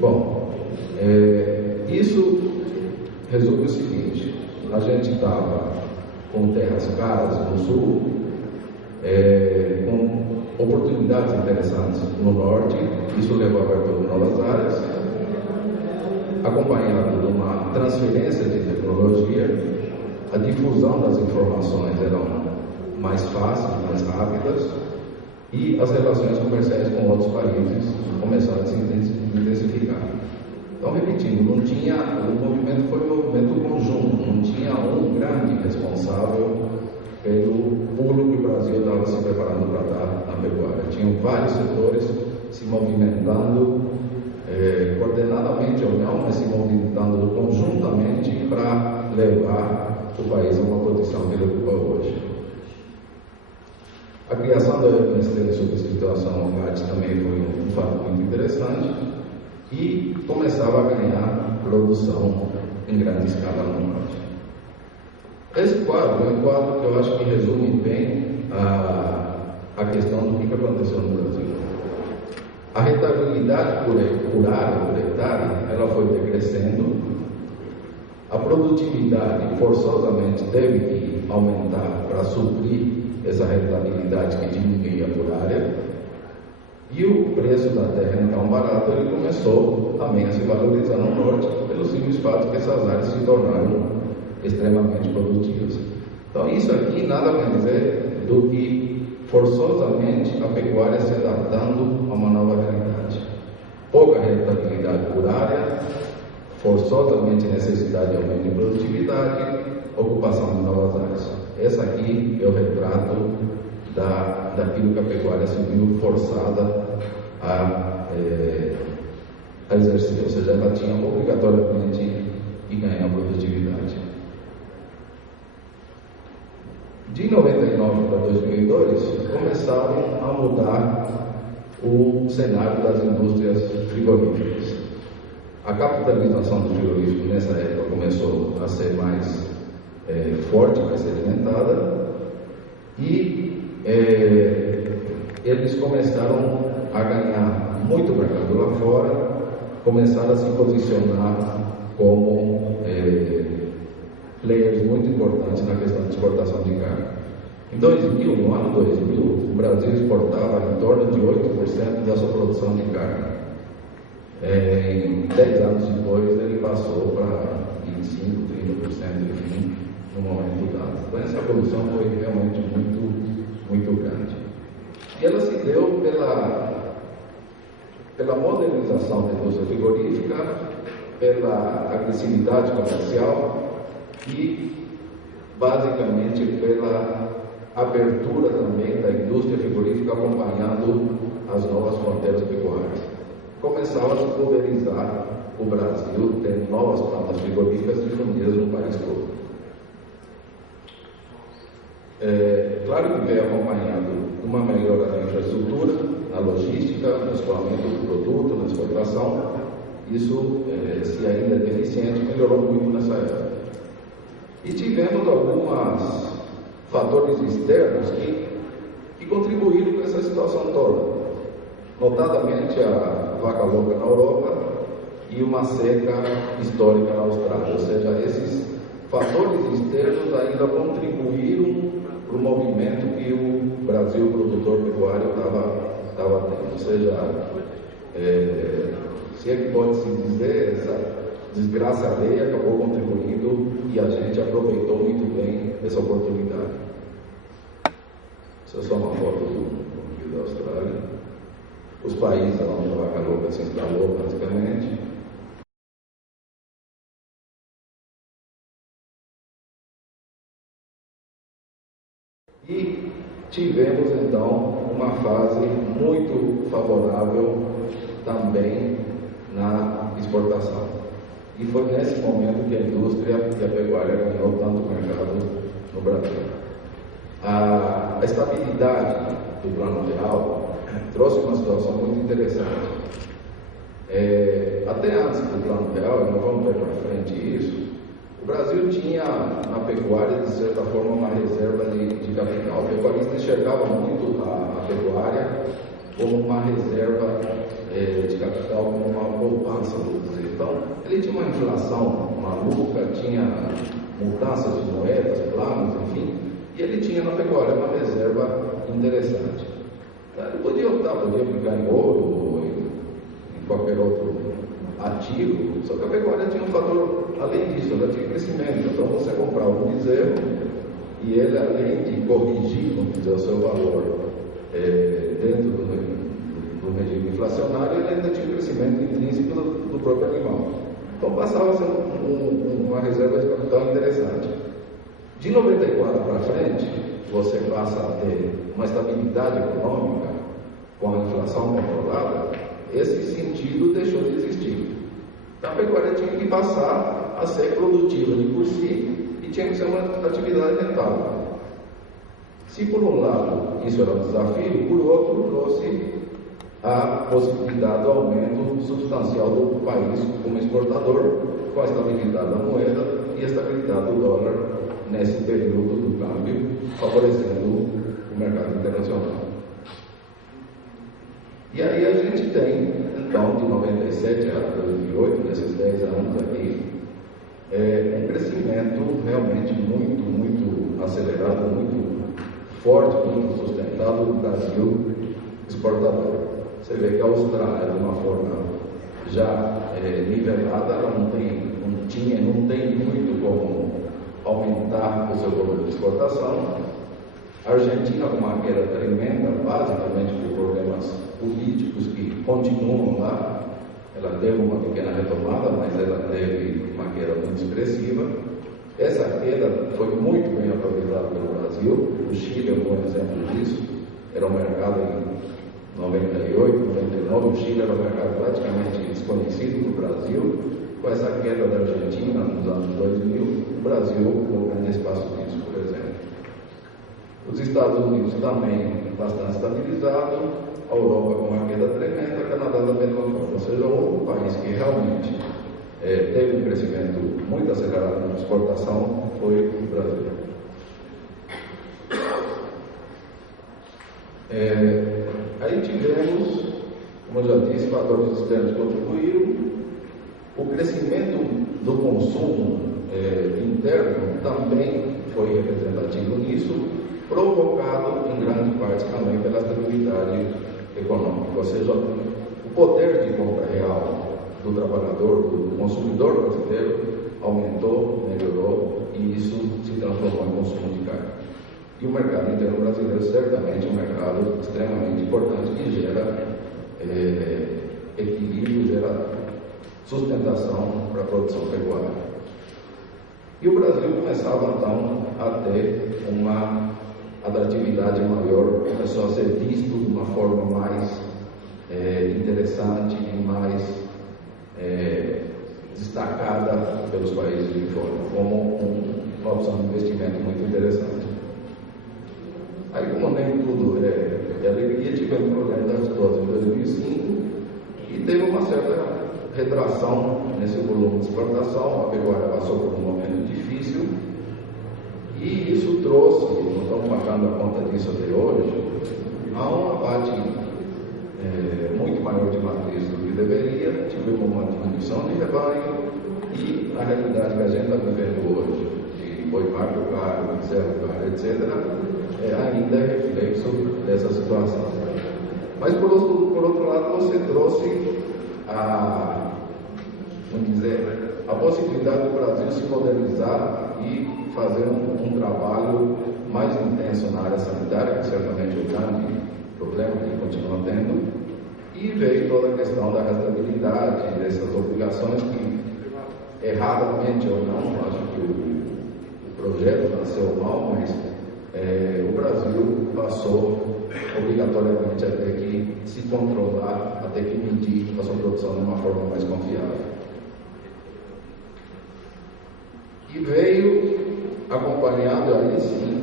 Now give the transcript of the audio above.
Bom, isso resume o seguinte: a gente estava com terras caras no sul, com oportunidades interessantes no norte. Isso levou a abertura de novas áreas, acompanhado de uma transferência de tecnologia. A difusão das informações eram mais fáceis, mais rápidas, e as relações comerciais com outros países começaram a se intensificar. Então, repetindo, o movimento foi um movimento conjunto, não tinha um grande responsável pelo pulo que o Brasil estava se preparando para dar na pecuária. Tinham vários setores se movimentando, coordenadamente ou não, mas se movimentando conjuntamente para levar o país a uma posição que ele ocupa hoje. A criação do Ministério sobre a Situação GATT também foi um fato muito interessante e começava a ganhar produção em grande escala no norte. Esse quadro é um quadro que eu acho que resume bem a questão do que aconteceu no Brasil. A rentabilidade por hectare, ela foi decrescendo. A produtividade forçosamente teve que aumentar para suprir essa rentabilidade que diminuía por área, e o preço da terra, então barato, ele começou também a se valorizar no norte, pelo simples fato que essas áreas se tornaram extremamente produtivas. Então isso aqui nada mais dizer do que forçosamente a pecuária se adaptando a uma nova realidade. Pouca rentabilidade por área, forçosamente necessidade de aumento de produtividade, ocupação de novas áreas. Essa aqui é o retrato daquilo que a pecuária se viu forçada a exercer, ou seja, ela tinha obrigatoriamente que ganhar produtividade. De 99 para 2002, começaram a mudar o cenário das indústrias frigoríficas. A capitalização do frigorífico nessa época começou a ser mais forte, mais sedimentada, e eles começaram a ganhar muito mercado lá fora, começaram a se posicionar como players muito importantes na questão de exportação de carne. Em 2000, no ano 2000, o Brasil exportava em torno de 8% da sua produção de carne. Em 10 anos depois, ele passou para 25%, 30%, enfim, no momento dado. Então, essa evolução foi realmente muito grande. E ela se deu pela modernização da indústria frigorífica, pela agressividade comercial e, basicamente, pela abertura também da indústria frigorífica acompanhando as novas fronteiras pecuárias. Começava a se pulverizar o Brasil, tendo novas plantas frigoríficas difundidas no país todo. Claro que veio acompanhado de uma melhora na infraestrutura, na logística, no escoamento do produto, na exportação. Isso, se ainda é deficiente, melhorou muito nessa época. E tivemos alguns fatores externos que contribuíram com essa situação toda. Notadamente a vaca louca na Europa e uma seca histórica na Austrália. Ou seja, esses fatores externos ainda contribuíram para o movimento que o Brasil produtor pecuário estava tendo. Ou seja, se é que pode se dizer, essa desgraça alheia acabou contribuindo e a gente aproveitou muito bem essa oportunidade. Isso é só uma foto do da Austrália. Os países onde a vaca louca se instalou, basicamente. E tivemos, então, uma fase muito favorável também na exportação. E foi nesse momento que a indústria e a pecuária ganhou tanto mercado no Brasil. A estabilidade do Plano Real trouxe uma situação muito interessante. Até antes do Plano Real, e nós vamos ver para frente isso, o Brasil tinha na pecuária, de certa forma, uma reserva de capital. O pecuarista enxergava muito a pecuária como uma reserva de capital, como uma poupança inflação maluca, tinha mudanças de moedas, planos, enfim, e ele tinha na pecuária uma reserva interessante. Então, ele podia optar, podia ficar em ouro ou em qualquer outro ativo, só que a pecuária tinha um fator, além disso, ela tinha crescimento. Então você comprava um bezerro e ele, além de corrigir, vamos dizer, o seu valor dentro do regime inflacionário, ele ainda tinha um crescimento intrínseco do próprio animal. Então passava a ser uma reserva de capital interessante. De 94 para frente, você passa a ter uma estabilidade econômica com a inflação controlada, esse sentido deixou de existir. Então a pecuária tinha que passar a ser produtiva de por si e tinha que ser uma atividade rentável. Se por um lado isso era um desafio, por outro trouxe a possibilidade do aumento substancial do país como exportador, com a estabilidade da moeda e a estabilidade do dólar nesse período do câmbio, favorecendo o mercado internacional. E aí a gente tem, então, de 97 a 2008, nesses 10 anos aqui, um crescimento realmente muito acelerado, muito forte, muito sustentado do Brasil exportador. Você vê que a Austrália, de uma forma já nivelada, ela não tem muito como aumentar o seu volume de exportação. A Argentina, com uma queda tremenda, basicamente por problemas políticos que continuam lá, ela teve uma pequena retomada, mas ela teve uma queda muito expressiva. Essa queda foi muito bem aproveitada pelo Brasil. O Chile é um bom exemplo disso. Era um mercado em 98, 99, o Chile era um mercado praticamente desconhecido do Brasil. Com essa queda da Argentina nos anos 2000, o Brasil ocupou grande espaço disso, por exemplo. Os Estados Unidos também bastante estabilizado, a Europa com uma queda tremenda, a Canadá da mesma forma. Ou seja, o único país que realmente teve um crescimento muito acelerado na exportação foi o Brasil. Aí tivemos, como eu já disse, fatores externos contribuíram. O crescimento do consumo interno também foi representativo nisso, provocado em grande parte também pela estabilidade econômica, ou seja, o poder de compra real do trabalhador, do consumidor brasileiro aumentou, melhorou e isso se transformou em consumo de carne. E o mercado interno brasileiro certamente é um mercado extremamente importante que gera equilíbrio, gera sustentação para a produção pecuária. E o Brasil começava então a ter uma atratividade maior, começou a ser visto de uma forma mais interessante e mais destacada pelos países de fora, como uma opção de investimento muito interessante. Aí, como nem tudo é alegria, tivemos um problema das cotas em 2005 e teve uma certa retração nesse volume de exportação. A pecuária passou por um momento difícil e isso trouxe, não estamos pagando a conta disso até hoje, a um abate muito maior de matriz do que deveria. Tivemos uma diminuição de rebanho e a realidade que a gente está vivendo hoje, de boi magro caro, bezerro caro, etc., ainda é reflexo dessa situação. Mas por outro lado, você trouxe a possibilidade do Brasil se modernizar e fazer um trabalho mais intenso na área sanitária, que certamente é um grande problema que continua tendo, e veio toda a questão da rastreabilidade, dessas obrigações que, erradamente ou não, acho que o projeto nasceu mal, mas o Brasil passou obrigatoriamente a ter que se controlar, a ter que medir a sua produção de uma forma mais confiável. E veio acompanhado aí sim